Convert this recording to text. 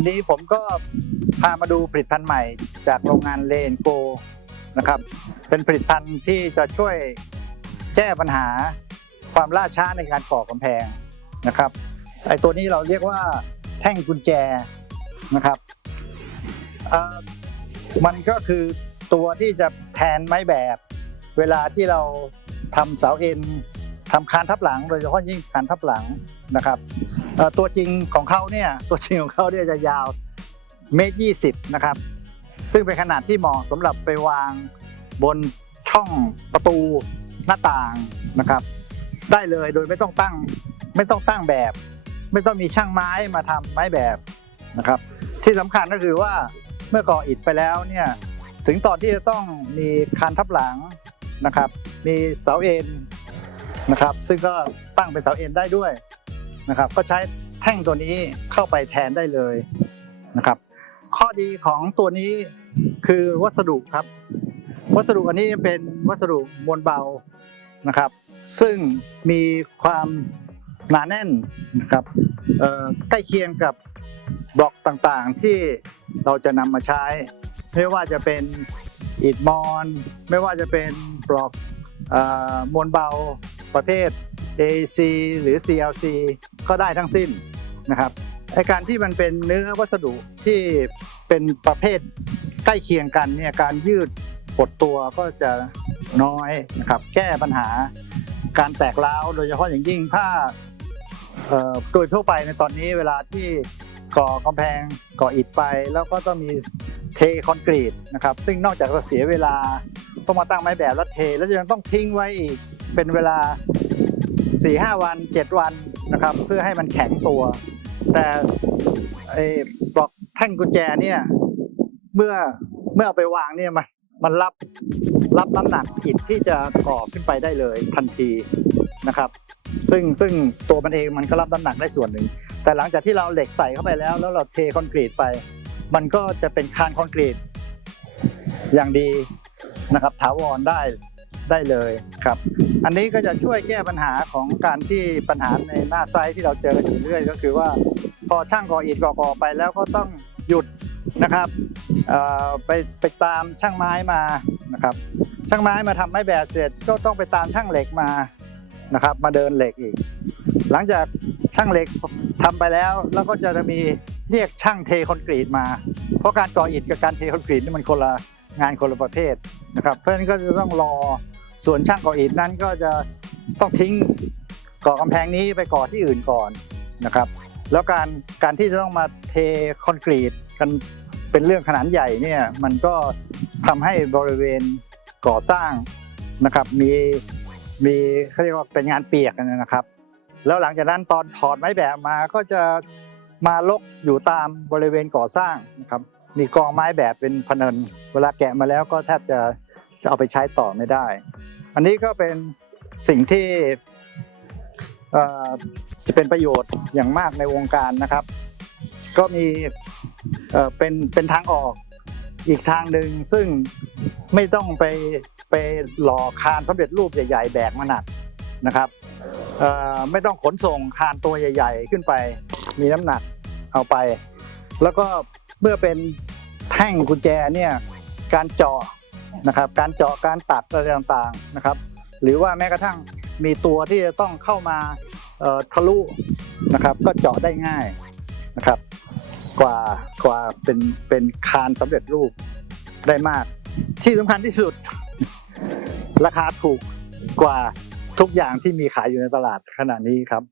วันนี้ผมก็พามาดูผลิตภัณฑ์ใหม่จากโรงงานเลนโกนะครับ เป็นผลิตภัณฑ์ที่จะช่วยแก้ปัญหาความล่าช้าในการก่อกำแพงนะครับไอตัวนี้เราเรียกว่าแท่งกุญแจนะครับมันก็คือตัวที่จะแทนไม้แบบ เวลาที่เราทำเสาเอ็นทำคานทับหลัง โดยเฉพาะยิ่งคานทับหลังนะครับ ตัวจริงของเขาเนี่ยตัวจริงของเขาเนี่ยจะยาวเมตรยี่สิบนะครับ ซึ่งเป็นขนาดที่เหมาะสำหรับไปวางบนช่องประตูหน้าต่างนะครับ ได้เลยโดยไม่ต้องตั้งไม่ต้องตั้งแบบ ไม่ต้องมีช่างไม้มาทำไม้แบบนะครับ ที่สำคัญก็คือว่าเมื่อก่ออิฐไปแล้วเนี่ยถึงตอนที่จะต้องมีคานทับหลังนะครับ มีเสาเอ็นนะครับ ซึ่งก็ตั้งเป็นเสาเอ็นได้ด้วย นะครับ ก็ใช้แท่งตัวนี้เข้าไปแทนได้เลยนะครับ ข้อดีของตัวนี้คือวัสดุครับ วัสดุอันนี้เป็นวัสดุมวลเบานะครับ ซึ่งมีความหนาแน่นนะครับใกล้เคียงกับบล็อกต่างๆที่เราจะนำมาใช้ ไม่ว่าจะเป็นอิฐมอน ไม่ว่าจะเป็นบล็อกอมวลเบาประเภท AC หรือ CLC ก็ได้ทั้งสิ้นนะครับไอการที่มันเป็นเนื้อวัสดุที่เป็นประเภทใกล้เคียงกันเนี่ยการยืดปดตัวก็จะน้อยนะครับแก้ปัญหาการแตกร้าวโดยเฉพาะอย่างยิ่งถ้าโดยทั่วไปในตอนนี้เวลาที่ก่อกำแพงก่ออิฐไป แล้วก็ต้องมีเทคอนกรีตนะครับ ซึ่งนอกจากจะเสียเวลาต้องมาตั้งไม้แบบแล้วเท แล้วยังต้องทิ้งไว้อีกเป็นเวลา4-5วัน 7 วัน นะครับ เพื่อให้มันแข็งตัว แต่ไอ้บล็อกแท่งกุญแจเนี่ยเมื่อเมื่อเอาไปวางเนี่ยมันมันรับรับน้ำหนักอิฐที่จะก่อขึ้นไปได้เลยทันทีนะครับ ซึ่งซึ่งตัวมันเองมันก็รับน้ำหนักได้ส่วนหนึ่ง แต่หลังจากที่เราเหล็กใส่เข้าไปแล้ว แล้วเราเทคอนกรีตไป มันก็จะเป็นคานคอนกรีตอย่างดีนะครับถาวรได้ ได้เลยครับ อันนี้ก็จะช่วยแก้ปัญหาของการที่ปัญหาในหน้าไซต์ที่เราเจอกันอยู่เรื่อยก็คือว่า พอช่างก่ออิฐก่อก่อไปแล้วก็ต้องหยุดนะครับไปไปตามช่างไม้มานะครับ ช่างไม้มาทำไม้แบบเสร็จก็ต้องไปตามช่างเหล็กมานะครับ มาเดินเหล็กอีก หลังจากช่างเหล็กทำไปแล้วแล้วก็จะมีเรียกช่างเทคอนกรีตมา เพราะการก่ออิฐกับการเทคอนกรีตนี่มันคนละงานคนละประเภทนะครับ เพราะฉะนั้นก็จะต้องรอ ส่วนช่างก่ออิฐนั้นก็จะต้องทิ้งก่อกำแพงนี้ไปก่อที่อื่นก่อนนะครับ แล้วการการที่จะต้องมาเทคอนกรีตกันเป็นเรื่องขนาดใหญ่เนี่ยมันก็ทำให้บริเวณก่อสร้างนะครับ มีมีเขาเรียกว่าเป็นงานเปียกนะครับ แล้วหลังจากนั้นตอนถอดไม้แบบมาก็จะมาลกอยู่ตามบริเวณก่อสร้างนะครับ มีกองไม้แบบเป็นพนัน เวลาแกะมาแล้วก็แทบจะ จะเอาไปใช้ต่อไม่ได้ อันนี้ก็เป็นสิ่งที่จะเป็นประโยชน์อย่างมากในวงการนะครับ ก็มีเป็นเป็นทางออกอีกทางหนึ่งซึ่งไม่ต้องไปไปหล่อคานสำเร็จรูปใหญ่ ๆ แบกมาหนักนะครับไม่ต้องขนส่งคานตัวใหญ่ ๆ ขึ้นไป มีน้ำหนักเอาไป แล้วก็เมื่อเป็นแท่งกุญแจเนี่ยการเจาะ นะครับ การเจาะการตัดอะไรต่างๆนะครับ หรือว่าแม้กระทั่งมีตัวที่จะต้องเข้ามาทะลุนะครับ ก็เจาะได้ง่ายนะครับ กว่ากว่าเป็นเป็นคานสำเร็จรูปได้มาก ที่สำคัญที่สุด ราคาถูกกว่าทุกอย่างที่มีขายอยู่ในตลาดขณะนี้ครับ